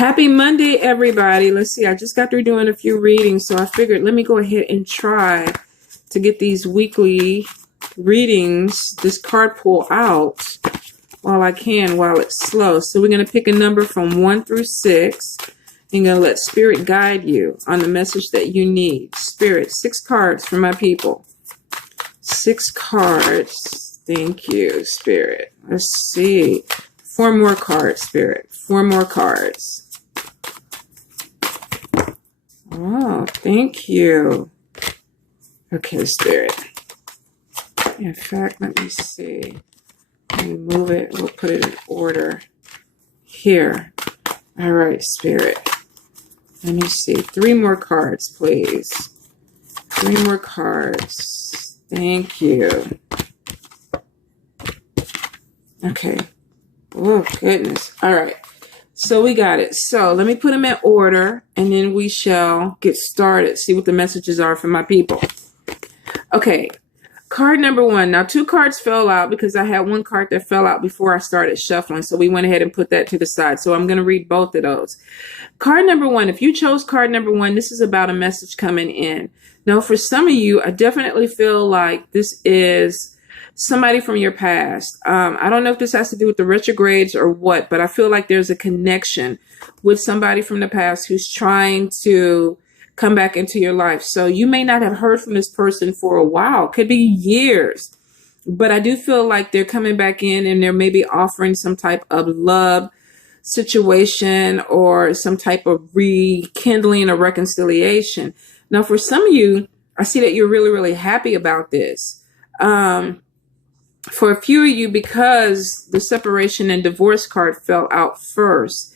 Happy Monday, everybody. Let's see. I just got through doing a few readings, so I figured let me go ahead and try to get these weekly readings, this card pull out while I can, while it's slow. So we're going to pick a number from 1 through 6. I'm going to let Spirit guide you on the message that you need. Spirit, 6 cards for my people. 6 cards. Thank you, Spirit. Let's see. 4 more cards, Spirit. 4 more cards. Oh, thank you. Okay, Spirit. In fact, let me see. Let me move it. We'll put it in order. Here. All right, Spirit. Let me see. 3 more cards, please. 3 more cards. Thank you. Okay. Oh, goodness. All right. So we got it. So let me put them in order, and then we shall get started. See what the messages are for my people. Okay. Card number 1. Now, 2 cards fell out because I had 1 card that fell out before I started shuffling. So we went ahead and put that to the side. So I'm going to read both of those. Card number 1. If you chose card number 1, this is about a message coming in. Now, for some of you, I definitely feel like this is somebody from your past. I don't know if this has to do with the retrogrades or what, but I feel like there's a connection with somebody from the past who's trying to come back into your life. So you may not have heard from this person for a while, could be years, but I do feel like they're coming back in and they're maybe offering some type of love situation or some type of rekindling or reconciliation. Now, for some of you, I see that you're really, really happy about this. For a few of you, because the separation and divorce card fell out first,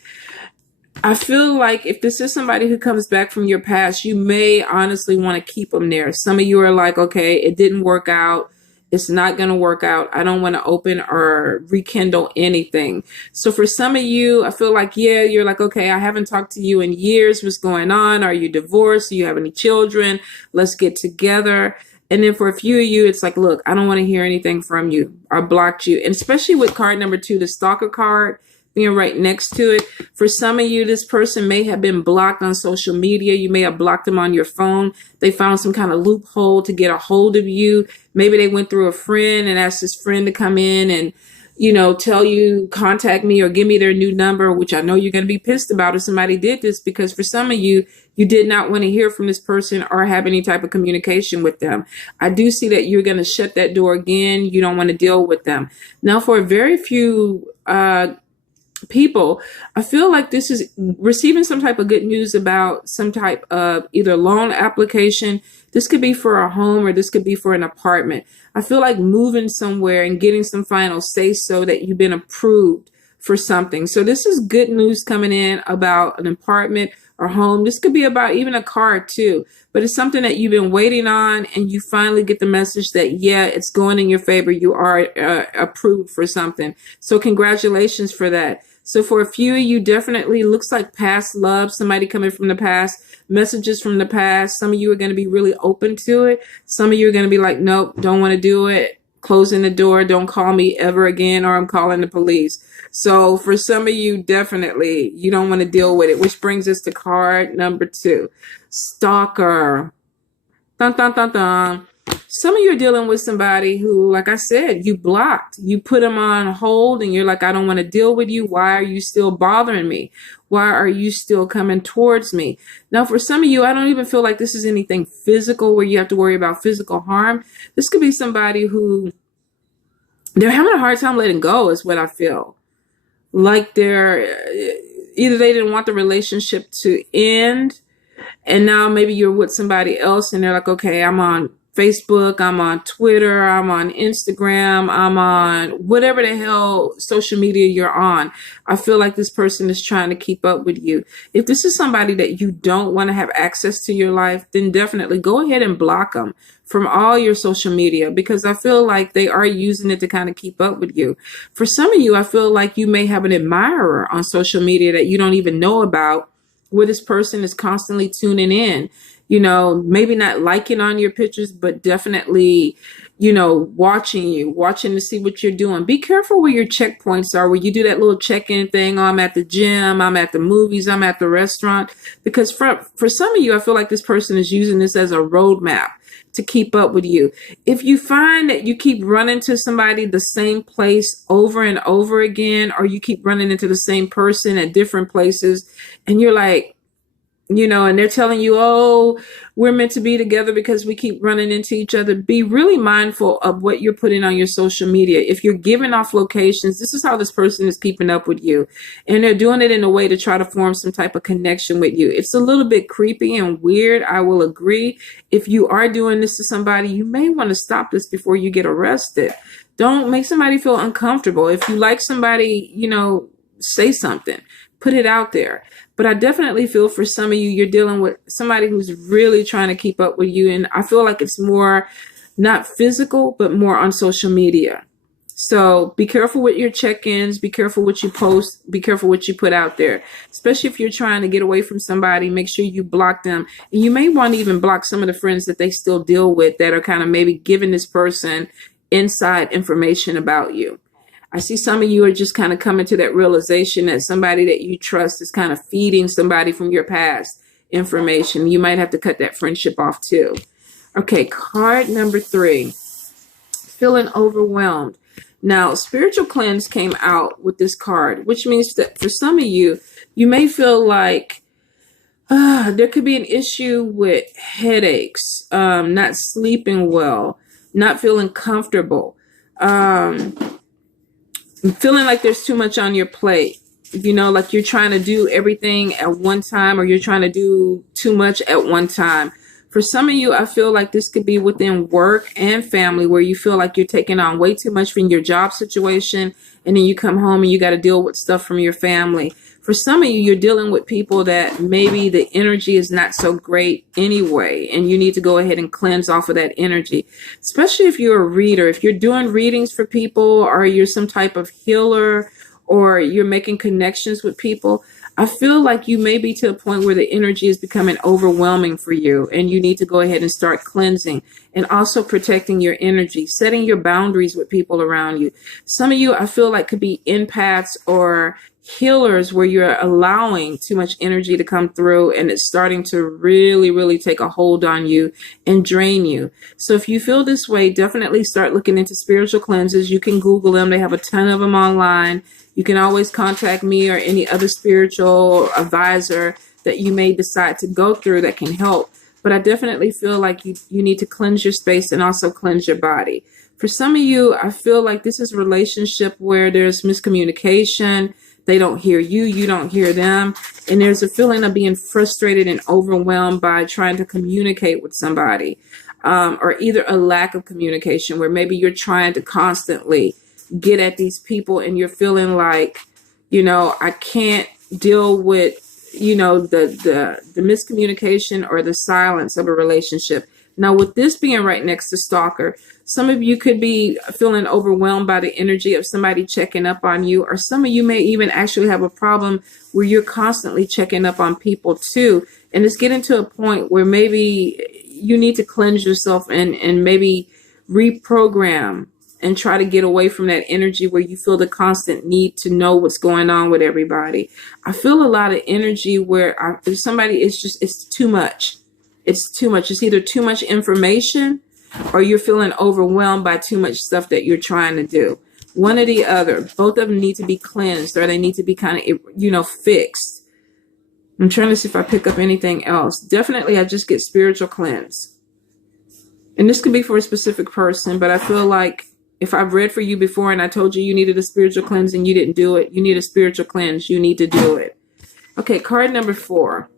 I feel like if this is somebody who comes back from your past, you may honestly want to keep them there. Some of you are like, okay, it didn't work out. It's not going to work out. I don't want to open or rekindle anything. So for some of you, I feel like, yeah, you're like, okay, I haven't talked to you in years. What's going on? Are you divorced? Do you have any children? Let's get together. And then for a few of you, it's like, look, I don't want to hear anything from you. I blocked you. And especially with card number 2, the stalker card being right next to it. For some of you, this person may have been blocked on social media. You may have blocked them on your phone. They found some kind of loophole to get a hold of you. Maybe they went through a friend and asked this friend to come in and, you know, tell you, contact me or give me their new number, which I know you're going to be pissed about if somebody did this, because for some of you, you did not want to hear from this person or have any type of communication with them. I do see that you're going to shut that door again. You don't want to deal with them. Now, for a very few people, I feel like this is receiving some type of good news about some type of either loan application. This could be for a home or this could be for an apartment. I feel like moving somewhere and getting some final say so that you've been approved for something. So this is good news coming in about an apartment or home. This could be about even a car too, but it's something that you've been waiting on and you finally get the message that, yeah, it's going in your favor. You are approved for something. So congratulations for that. So for a few of you, definitely looks like past love, somebody coming from the past, messages from the past. Some of you are going to be really open to it. Some of you are going to be like, nope, don't want to do it. Closing the door. Don't call me ever again, or I'm calling the police. So for some of you, definitely, you don't want to deal with it, which brings us to card number 2, stalker. Dun, dun, dun, dun. Some of you are dealing with somebody who, like I said, you blocked. You put them on hold and you're like, I don't want to deal with you. Why are you still bothering me? Why are you still coming towards me? Now, for some of you, I don't even feel like this is anything physical where you have to worry about physical harm. This could be somebody who they're having a hard time letting go is what I feel. Like they're either they didn't want the relationship to end, and now maybe you're with somebody else and they're like, okay, I'm on Facebook, I'm on Twitter, I'm on Instagram, I'm on whatever the hell social media you're on. I feel like this person is trying to keep up with you. If this is somebody that you don't want to have access to your life, then definitely go ahead and block them from all your social media, because I feel like they are using it to kind of keep up with you. For some of you, I feel like you may have an admirer on social media that you don't even know about, where this person is constantly tuning in, maybe not liking on your pictures, but definitely, watching to see what you're doing. Be careful where your checkpoints are, where you do that little check-in thing. Oh, I'm at the gym, I'm at the movies, I'm at the restaurant. Because for some of you, I feel like this person is using this as a roadmap to keep up with you. If you find that you keep running to somebody the same place over and over again, or you keep running into the same person at different places, and you're like, and they're telling you, oh, we're meant to be together because we keep running into each other. Be really mindful of what you're putting on your social media. If you're giving off locations, this is how this person is keeping up with you. And they're doing it in a way to try to form some type of connection with you. It's a little bit creepy and weird. I will agree. If you are doing this to somebody, you may want to stop this before you get arrested. Don't make somebody feel uncomfortable. If you like somebody, say something. Put it out there. But I definitely feel for some of you, you're dealing with somebody who's really trying to keep up with you. And I feel like it's more not physical, but more on social media. So be careful with your check-ins. Be careful what you post. Be careful what you put out there. Especially if you're trying to get away from somebody, make sure you block them. And you may want to even block some of the friends that they still deal with that are kind of maybe giving this person inside information about you. I see some of you are just kind of coming to that realization that somebody that you trust is kind of feeding somebody from your past information. You might have to cut that friendship off too. Okay, card number 3, feeling overwhelmed. Now, spiritual cleanse came out with this card, which means that for some of you, you may feel like there could be an issue with headaches, not sleeping well, not feeling comfortable, feeling like there's too much on your plate, like you're trying to do everything at one time, or you're trying to do too much at one time. For some of you, I feel like this could be within work and family, where you feel like you're taking on way too much from your job situation, and then you come home and you got to deal with stuff from your family. For some of you, you're dealing with people that maybe the energy is not so great anyway, and you need to go ahead and cleanse off of that energy. Especially if you're a reader, if you're doing readings for people, or you're some type of healer, or you're making connections with people, I feel like you may be to a point where the energy is becoming overwhelming for you, and you need to go ahead and start cleansing and also protecting your energy, setting your boundaries with people around you. Some of you, I feel like, could be empaths or healers, where you're allowing too much energy to come through, and it's starting to really, really take a hold on you and drain you. So if you feel this way, definitely start looking into spiritual cleanses. You can Google them. They have a ton of them online. You can always contact me or any other spiritual advisor that you may decide to go through that can help. But I definitely feel like you need to cleanse your space and also cleanse your body. For some of you, I feel like this is a relationship where there's miscommunication. They don't hear you, you don't hear them. And there's a feeling of being frustrated and overwhelmed by trying to communicate with somebody. Or either a lack of communication, where maybe you're trying to constantly get at these people and you're feeling like, I can't deal with, the miscommunication or the silence of a relationship. Now, with this being right next to stalker, some of you could be feeling overwhelmed by the energy of somebody checking up on you, or some of you may even actually have a problem where you're constantly checking up on people too. And it's getting to a point where maybe you need to cleanse yourself and maybe reprogram and try to get away from that energy where you feel the constant need to know what's going on with everybody. I feel a lot of energy where if somebody, it's too much. It's too much. It's either too much information, or you're feeling overwhelmed by too much stuff that you're trying to do. One or the other. Both of them need to be cleansed, or they need to be kind of, fixed. I'm trying to see if I pick up anything else. Definitely, I just get spiritual cleanse. And this could be for a specific person, but I feel like if I've read for you before and I told you you needed a spiritual cleanse and you didn't do it, you need a spiritual cleanse. You need to do it. Okay, card number 4.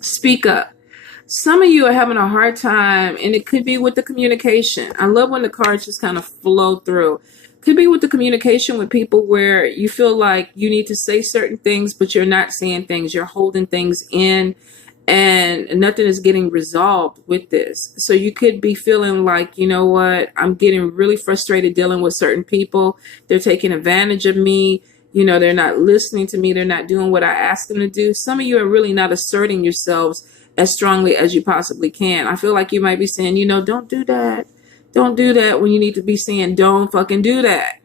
Speak up. Some of you are having a hard time, and it could be with the communication. I love when the cards just kind of flow through. Could be with the communication with people where you feel like you need to say certain things, but you're not saying things. You're holding things in, and nothing is getting resolved with this. So you could be feeling like, you know what, I'm getting really frustrated dealing with certain people. They're taking advantage of me. You know, they're not listening to me. They're not doing what I ask them to do. Some of you are really not asserting yourselves as strongly as you possibly can. I feel like you might be saying, you know, don't do that. Don't do that, when you need to be saying, don't fucking do that.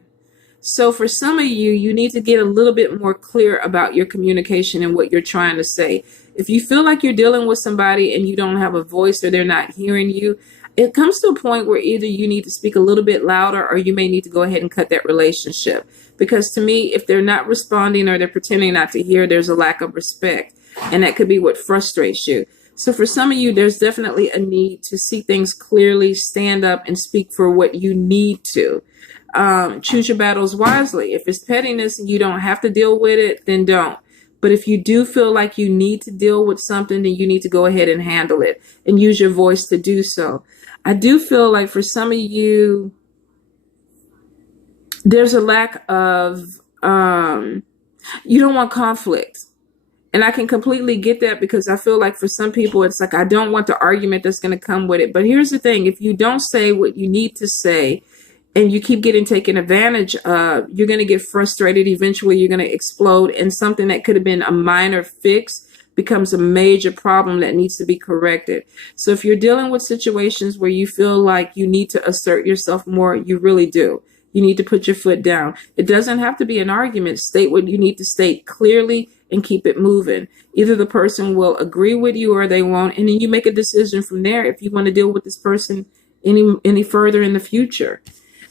So for some of you, you need to get a little bit more clear about your communication and what you're trying to say. If you feel like you're dealing with somebody and you don't have a voice or they're not hearing you, it comes to a point where either you need to speak a little bit louder or you may need to go ahead and cut that relationship. Because to me, if they're not responding or they're pretending not to hear, there's a lack of respect. And that could be what frustrates you. So for some of you, there's definitely a need to see things clearly, stand up and speak for what you need to. Choose your battles wisely. If it's pettiness and you don't have to deal with it, then don't. But if you do feel like you need to deal with something, then you need to go ahead and handle it and use your voice to do so. I do feel like for some of you, there's a lack of, you don't want conflict. And I can completely get that, because I feel like for some people, it's like, I don't want the argument that's going to come with it. But here's the thing. If you don't say what you need to say, and you keep getting taken advantage of, you're going to get frustrated. Eventually, you're going to explode, and something that could have been a minor fix becomes a major problem that needs to be corrected. So if you're dealing with situations where you feel like you need to assert yourself more, you really do. You need to put your foot down. It doesn't have to be an argument. State what you need to state clearly and keep it moving. Either the person will agree with you or they won't, and then you make a decision from there if you want to deal with this person any further in the future.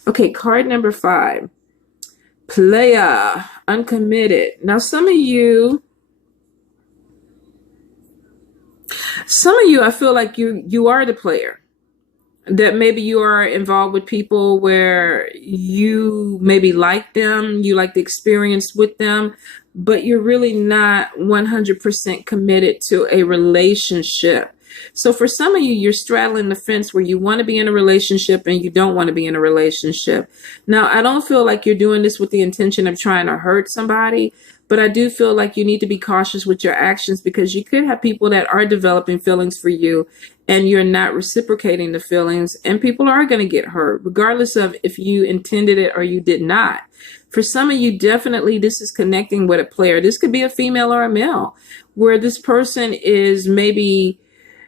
Okay, card number 5, player, uncommitted. Now, some of you, I feel like you are the player. That maybe you are involved with people where you maybe like them, you like the experience with them, but you're really not 100% committed to a relationship. So for some of you, you're straddling the fence where you want to be in a relationship and you don't want to be in a relationship. Now, I don't feel like you're doing this with the intention of trying to hurt somebody, but I do feel like you need to be cautious with your actions, because you could have people that are developing feelings for you and you're not reciprocating the feelings, and people are going to get hurt regardless of if you intended it or you did not. For some of you, definitely this is connecting with a player. This could be a female or a male, where this person is maybe,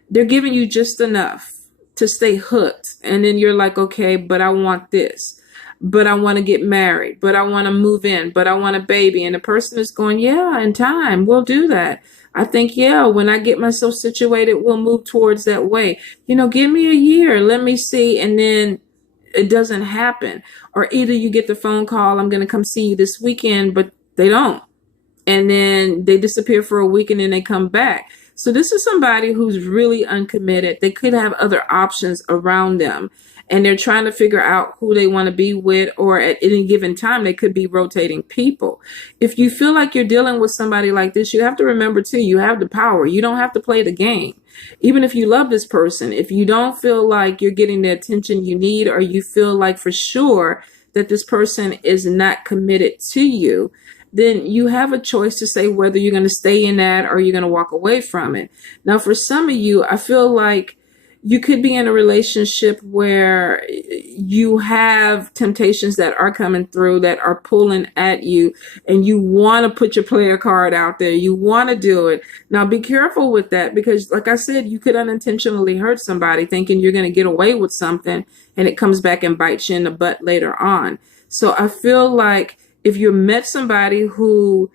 they're giving you just enough to stay hooked. And then you're like, okay, but I want this. But I want to get married. But I want to move in. But I want a baby. And the person is going, yeah, in time, we'll do that. I think, yeah, when I get myself situated, we'll move towards that way. You know, give me a year. Let me see. And then it doesn't happen. Or either you get the phone call, I'm going to come see you this weekend, but they don't. And then they disappear for a week and then they come back. So this is somebody who's really uncommitted. They could have other options around them, and they're trying to figure out who they want to be with, or at any given time, they could be rotating people. If you feel like you're dealing with somebody like this, you have to remember too, you have the power. You don't have to play the game. Even if you love this person, if you don't feel like you're getting the attention you need, or you feel like for sure that this person is not committed to you, then you have a choice to say whether you're going to stay in that or you're going to walk away from it. Now, for some of you, I feel like you could be in a relationship where you have temptations that are coming through, that are pulling at you, and you want to put your player card out there. You want to do it. Now, be careful with that, because like I said, you could unintentionally hurt somebody thinking you're going to get away with something, and it comes back and bites you in the butt later on. So I feel like if you met somebody who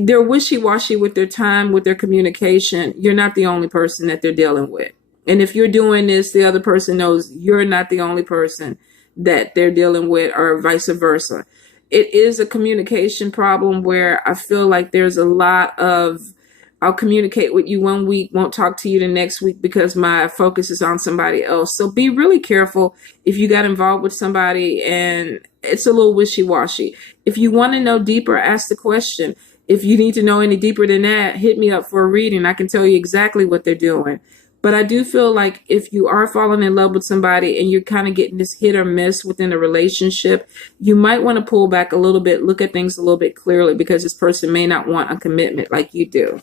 they're wishy-washy with their time, with their communication, you're not the only person that they're dealing with. And if you're doing this, the other person knows you're not the only person that they're dealing with, or vice versa. It is a communication problem where I feel like there's a lot of, I'll communicate with you one week, won't talk to you the next week because my focus is on somebody else. So be really careful if you got involved with somebody and it's a little wishy-washy. If you want to know deeper, ask the question. If you need to know any deeper than that, hit me up for a reading. I can tell you exactly what they're doing. But I do feel like if you are falling in love with somebody and you're kind of getting this hit or miss within a relationship, you might want to pull back a little bit, look at things a little bit clearly, because this person may not want a commitment like you do.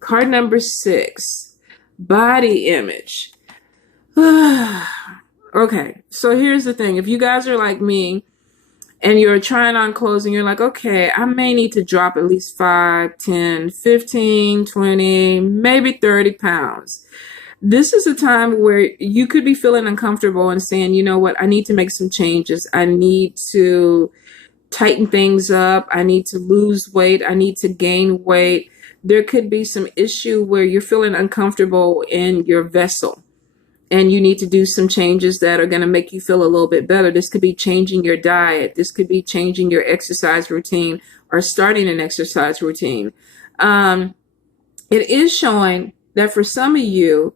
Card number 6, body image. Okay, so here's the thing. If you guys are like me and you're trying on clothes and you're like, okay, I may need to drop at least 5, 10, 15, 20, maybe 30 pounds. This is a time where you could be feeling uncomfortable and saying, you know what, I need to make some changes. I need to tighten things up. I need to lose weight. I need to gain weight. There could be some issue where you're feeling uncomfortable in your vessel and you need to do some changes that are going to make you feel a little bit better. This could be changing your diet. This could be changing your exercise routine or starting an exercise routine. It is showing that for some of you,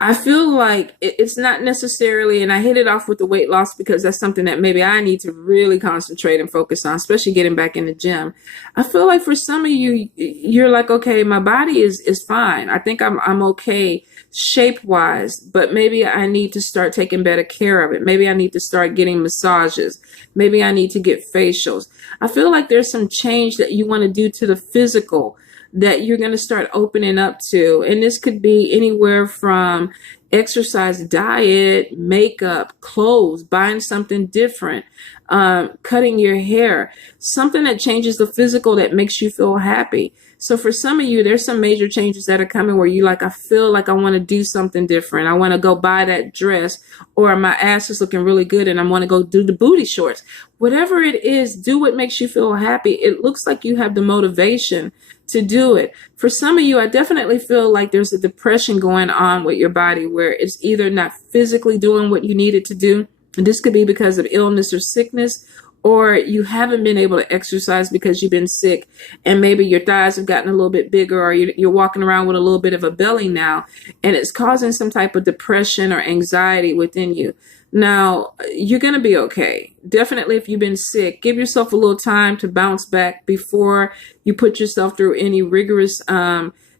I feel like it's not necessarily, and I hit it off with the weight loss because that's something that maybe I need to really concentrate and focus on, especially getting back in the gym. I feel like for some of you, you're like, okay, my body is fine. I think I'm okay shape wise, but maybe I need to start taking better care of it. Maybe I need to start getting massages. Maybe I need to get facials. I feel like there's some change that you want to do to the physical that you're going to start opening up to. And this could be anywhere from exercise, diet, makeup, clothes, buying something different, cutting your hair, something that changes the physical that makes you feel happy. So for some of you, there's some major changes that are coming where you like, I feel like I want to do something different. I want to go buy that dress, or my ass is looking really good and I want to go do the booty shorts. Whatever it is, do what makes you feel happy. It looks like you have the motivation to do it. For some of you, I definitely feel like there's a depression going on with your body where it's either not physically doing what you need it to do. And this could be because of illness or sickness, or you haven't been able to exercise because you've been sick and maybe your thighs have gotten a little bit bigger, or you're walking around with a little bit of a belly now, and it's causing some type of depression or anxiety within you. Now, you're going to be okay. Definitely, if you've been sick, give yourself a little time to bounce back before you put yourself through any rigorous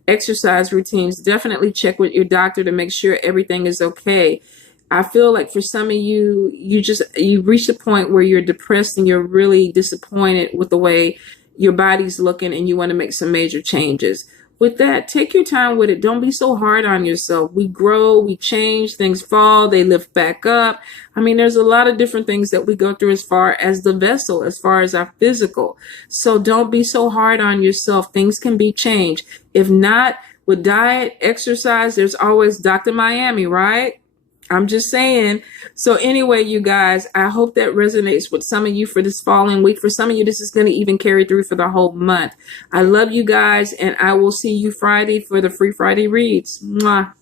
exercise routines. Definitely check with your doctor to make sure everything is okay. I feel like for some of you, you reach a point where you're depressed and you're really disappointed with the way your body's looking and you want to make some major changes. With that, take your time with it. Don't be so hard on yourself. We grow, we change, things fall, they lift back up. I mean, there's a lot of different things that we go through as far as the vessel, as far as our physical. So don't be so hard on yourself. Things can be changed. If not, with diet, exercise, there's always Dr. Miami, right? I'm just saying. So anyway, you guys, I hope that resonates with some of you for this following week. For some of you, this is going to even carry through for the whole month. I love you guys, and I will see you Friday for the Free Friday Reads. Mwah.